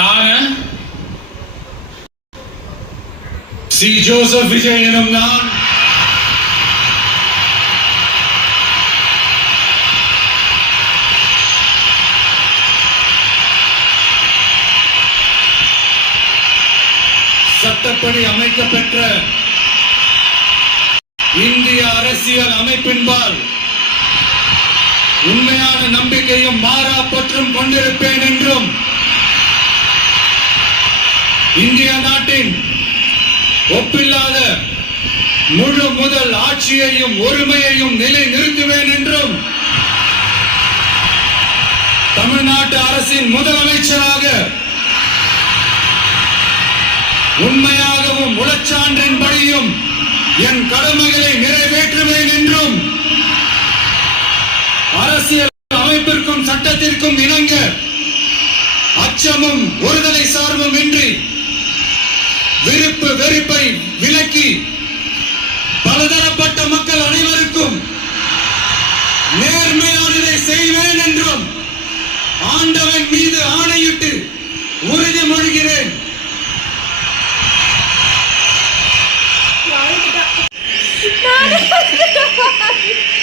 நான் C Joseph Vijay எனும் நான் சட்டப்படி அமைக்கப்பெற்ற இந்திய அரசியல் அமைப்பின்பால் உண்மையான நம்பிக்கையும் மாறா பற்றும் கொண்டிருப்பேன் என்றும் இந்திய நாட்டின் ஒப்பில்லாத முழு முதல் ஆட்சியையும் ஒருமையையும் நிலை நிறுத்துவேன் என்றும் தமிழ்நாட்டு அரசின் முதலமைச்சராக உண்மையாகவும் உளச்சான்றின்படியும் என் கடமைகளை நிறைவேற்றுவேன் என்றும் அரசியல் அமைப்பிற்கும் சட்டத்திற்கும் இணங்க அச்சமும் ஒருதலை சார்பும் இன்றி விருப்பு வெறுப்பை விலக்கி பலதரப்பட்ட மக்கள் அனைவருக்கும் நேர்மையானதை செய்வேன் என்றும் ஆண்டவன் மீது ஆணையிட்டு உறுதிமொழிகிறேன். No.